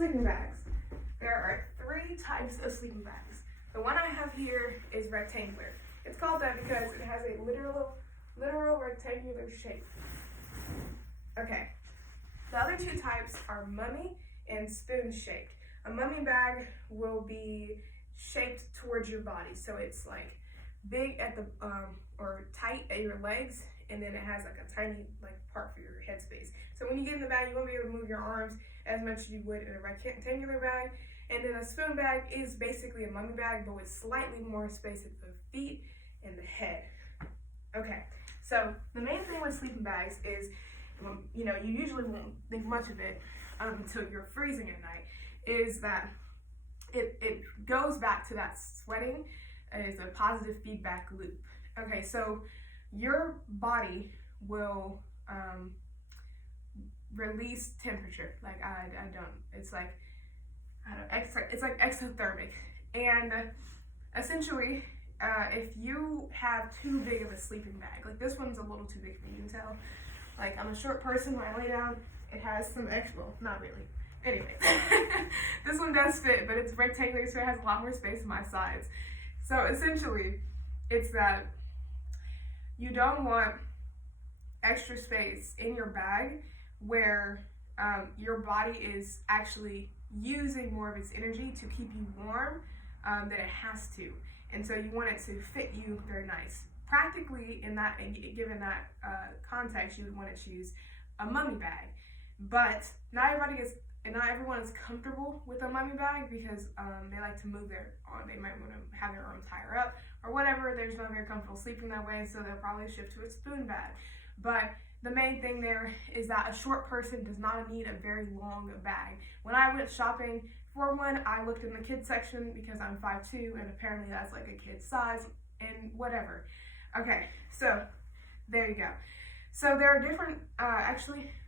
Sleeping bags. There are 3 types of sleeping bags. The one I have here is rectangular. It's called that because it has a literal rectangular shape. Okay. The other 2 types are mummy and spoon shaped. A mummy bag will be shaped towards your body, so it's like big at the or tight at your legs, and then it has like a tiny part for your head space. So when you get in the bag, you won't be able to move your arms as much as you would in a rectangular bag. And then a spoon bag is basically a mummy bag, but with slightly more space at the feet and the head. Okay, so the main thing with sleeping bags is, you usually won't think much of it until you're freezing at night, is that it goes back to that sweating is a positive feedback loop. Okay, so your body will release temperature. It's like exothermic. And essentially, if you have too big of a sleeping bag, like this one's a little too big for me, you can tell. Like, I'm a short person, when I lay down, it has some well, not really. Anyway, this one does fit, but it's rectangular, so it has a lot more space on my sides. So essentially, it's that you don't want extra space in your bag where your body is actually using more of its energy to keep you warm than it has to. And so you want it to fit you very nice. Practically, given that context, you would want to choose a mummy bag. But not everyone is comfortable with a mummy bag because they like to move their arm. They might want to have their arms higher up or whatever. They're just not very comfortable sleeping that way, so they'll probably shift to a spoon bag. But the main thing there is that a short person does not need a very long bag. When I went shopping for one, I looked in the kids section because I'm 5'2", and apparently that's like a kid's size and whatever. Okay, so there you go. So there are different,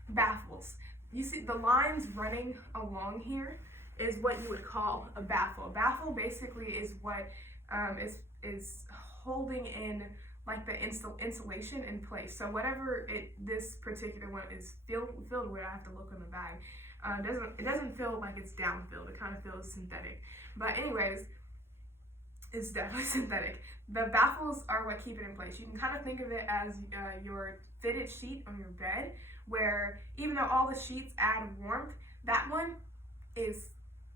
baffles. You see the lines running along here is what you would call a baffle. A baffle basically is what is holding in like the insulation in place. So whatever this particular one is filled with, I have to look on the bag. It doesn't feel like it's down-filled. It kind of feels synthetic. But anyways, it's definitely synthetic. The baffles are what keep it in place. You can kind of think of it as your fitted sheet on your bed, where even though all the sheets add warmth, that one is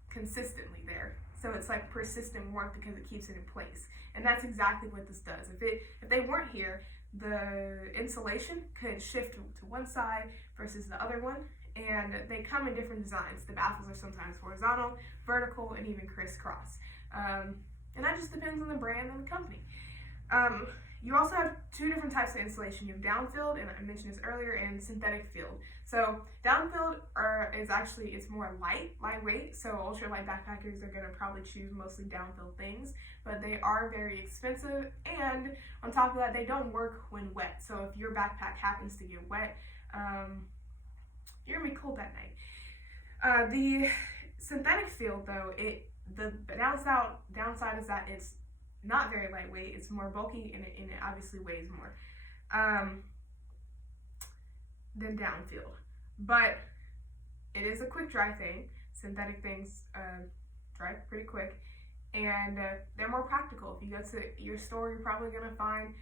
consistently there. So it's like persistent warmth because it keeps it in place. And that's exactly what this does. If they weren't here, the insulation could shift to one side versus the other one. And they come in different designs. The baffles are sometimes horizontal, vertical, and even crisscross. And that just depends on the brand and the company. You also have 2 different types of insulation. You have down-filled, and I mentioned this earlier, and synthetic filled. So down-filled it's more lightweight. So ultralight backpackers are gonna probably choose mostly down-filled things, but they are very expensive. And on top of that, they don't work when wet. So if your backpack happens to get wet, you're gonna be cold that night. The synthetic filled though, the downside is that it's not very lightweight. It's more bulky and it obviously weighs more than down-filled. But it is a quick dry thing. Synthetic things dry pretty quick, and they're more practical. If you go to your store, you're probably gonna find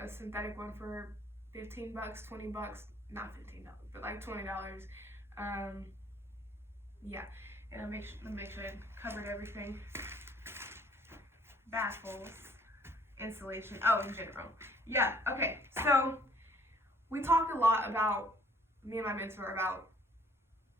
a synthetic one for $15, $20, not $15, but like $20. Yeah. And let me make sure I covered everything. Baffles, insulation, in general. Yeah, okay. So we talked a lot about, me and my mentor, about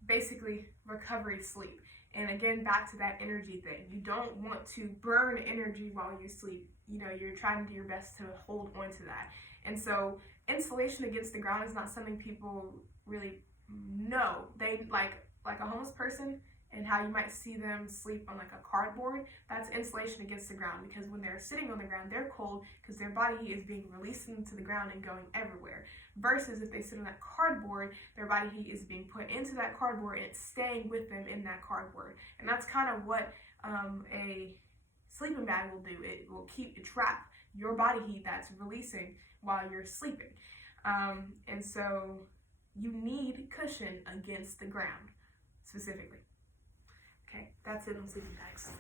basically recovery sleep. And again, back to that energy thing. You don't want to burn energy while you sleep. You're trying to do your best to hold on to that. And so insulation against the ground is not something people really know. They like a homeless person, and how you might see them sleep on like a cardboard, that's insulation against the ground, because when they're sitting on the ground, they're cold because their body heat is being released into the ground and going everywhere. Versus if they sit on that cardboard, their body heat is being put into that cardboard and it's staying with them in that cardboard. And that's kind of what a sleeping bag will do. It will trap your body heat that's releasing while you're sleeping. And so you need cushion against the ground specifically. Okay, that's it on sleeping bags.